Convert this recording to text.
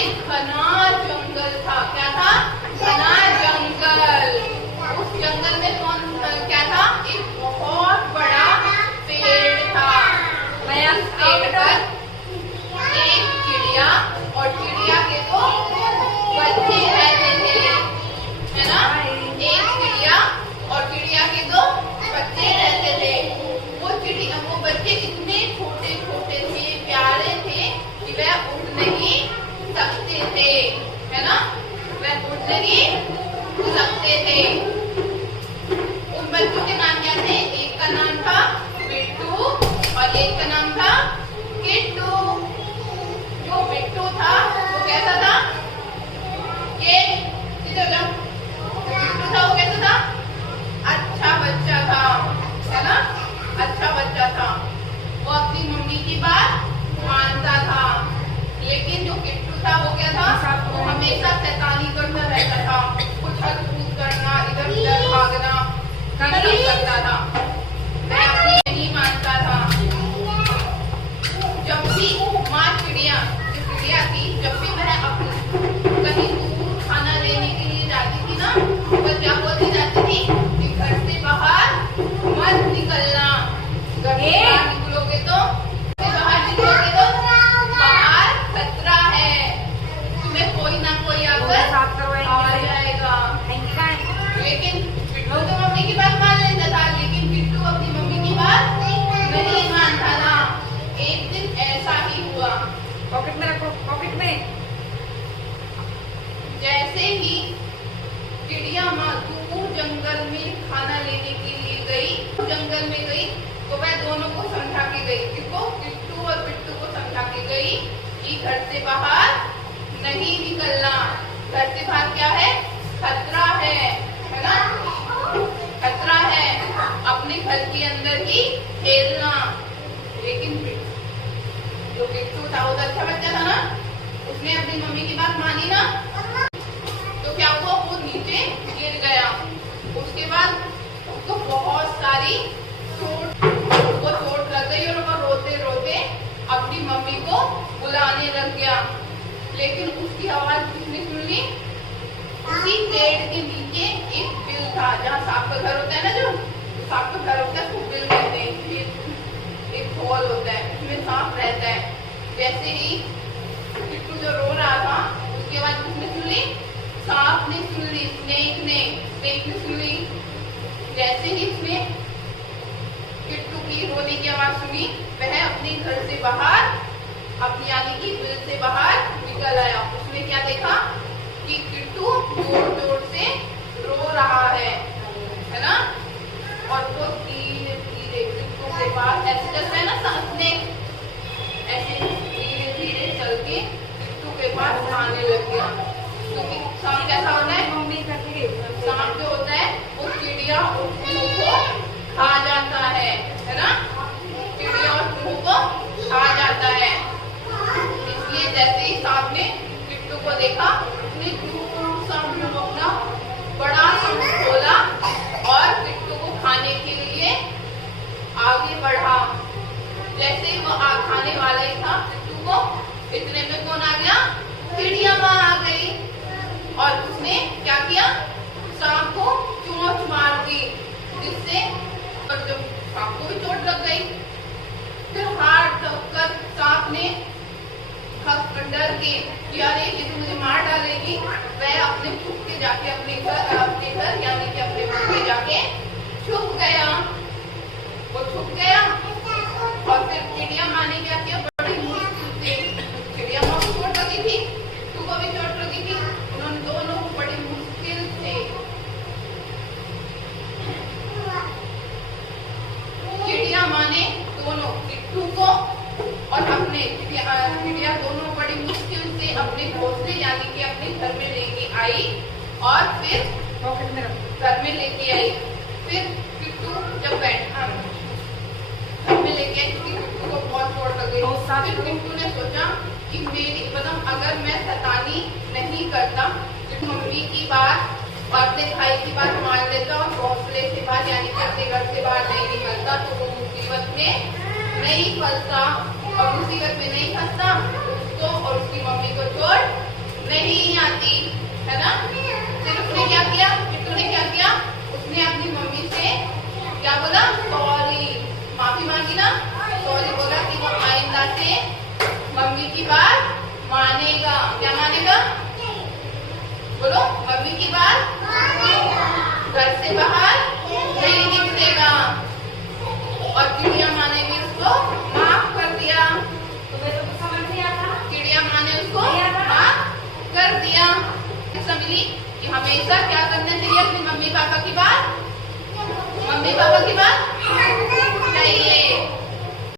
एक घना जंगल था। क्या था? घना जंगल। उस जंगल में क्या था? एक बहुत बड़ा पेड़ था। उस पेड़ पर एक चिड़िया और चिड़िया के दो बच्चे रहते थे, है ना? एक चिड़िया और चिड़िया के दो बच्चे रहते थे। वो बच्चे इतने छोटे छोटे थे, प्यारे थे कि वह उड़ नहीं सकते थे, है ना? वह उड़ नहीं सकते थे। उन बच्चों के नाम क्या थे? एक का नाम था बिट्टू और एक का नाम था किट्टू। जो बिट्टू था वो कैसा था? ये बिट्टू था वो कैसा था? अच्छा बच्चा था, है ना? अच्छा बच्चा था। वो अपनी मम्मी की बात मानता था। लेकिन जो किट्टू था वो क्या था? वो हमेशा शैतानी करता रहता था, उछल कूद करना, इधर उधर भागना करता था। वह अपनी नहीं मानता था। जब भी माँ चिड़िया थी, जब भी वह अपनी कहीं दूर खाना लेने के लिए जाती थी ना, वह क्या बोलती जाती थी कि घर से बाहर मत निकलना। घर से बाहर निकलोगे तो बाहर खतरा है, तुम्हें कोई ना कोई आकर आ जाएगा। लेकिन बिट्टू तो मम्मी की बात मान लेता था, लेकिन बिट्टू अपनी मम्मी की बात नहीं मानता था। एक दिन ऐसा ही हुआ। पॉकेट में रखो, पॉकेट में। जैसे ही चिड़िया माँ दूर जंगल में खाना लेने के लिए गई, जंगल में गई तो वह दोनों को समझा के गई। किसको? किट्टू और बिट्टू को समझा के गई कि घर से बाहर नहीं निकलना। घर से बाहर क्या है? खतरा है ना? खतरा है। अपने घर के अंदर ही खेलना। लेकिन जो बिट्टू था वो तो अच्छा बच्चा था ना, उसने अपनी मम्मी की बात मानी ना, तो क्या हुआ? वो नीचे गिर गया। उसके बाद उसको बहुत सारी चोट लग गई और वो रोते रोते अपनी मम्मी को बुलाने लग गया। लेकिन उसकी आवाज किसने सुन ली? उसी पेड़ के नीचे एक बिल था, जहाँ सांप का घर होता है ना, जो सांप का घर होता है उसको बिल कहते हैं। एक हॉल होता है, उसमें सांप रहता है। जैसे ही किट्टू जो रो रहा था, उसकी आवाज किसने सुन ली? सांप ने सुन ली, स्नेक ने सुन ली। जैसे ही उसने किट्टू की रोने की आवाज सुनी, वह अपने घर से बाहर, अपनी यानी कि बिल से बाहर निकल आया। उसने क्या देखा कि किट्टू जोर जोर से रो रहा है ना? और वो धीरे धीरे किट्टू के पास ऐसे चलता है ना स्नेक, ऐसे धीरे धीरे चल के किट्टू के पास आने लग गया। क्योंकि सांप कैसा होता है? सांप जो होता है वो चिड़िया और चूहों को खा जाता है ना? चिड़िया और चूहों को खा जाता है। इसलिए जैसे ही सांप ने किट्टू को देखा, उसने दूर सा मुंह अपना बड़ा सा मुंह खोला और किट्टू को खाने के लिए आगे बढ़ा। जैसे ही वो खाने वाला ही था किट्टू को, इतने में कौन आ गया? चिड़िया माँ आ गई। और उसने क्या किया? सांप को चोंच मार दी, जिससे जब सांप को भी चोट लग गई। फिर हार कर सांप ने डर के कि अरे ये तो मुझे मार डालेगी, वह अपने छुप के जाके अपने घर यानी कि अपने घर में जाके छुप गया। वो छुप गया और फिर चिड़िया माँ ने क्या किया? बड़ी मुश्किल से, चिड़िया माँ को चोट लगी थी, किट्टू को भी चोट लगी थी, उन्होंने दोनों को बड़ी मुश्किल से चिड़िया माँ ने दोनों किट्टू को और अपने चिड़िया दोनों बड़ी मुश्किल से अपने घोंसले यानी कि अपने घर में लेके आई और फिर घर में लेके आई। फिर किट्टू जब बैठा घर में लेके आई, किट्टू को बहुत चोट लग गई। फिर किट्टू ने सोचा कि मेरी अगर मैं शैतानी नहीं करता, मम्मी की बात और अपने भाई की बात मान लेता और घोंसले से बाहर यानी कि अपने घर से बाहर नहीं निकलता, तो वो मुसीबत में नहीं फंसता, और मुसीबत में नहीं फंसता, उसको और उसकी मम्मी को चोट मानेगा। क्या मानेगा? बोलो, मम्मी की बात घर से बाहर नहीं निकलेगा। और चिड़िया माँ ने भी उसको माफ कर दिया। तुम्हें तो कुछ समझ नहीं आता। चिड़िया माँ ने उसको माफ कर दिया। ऐसा मिली कि हमेशा क्या करना चाहिए? अपनी मम्मी पापा की बात चाहिए।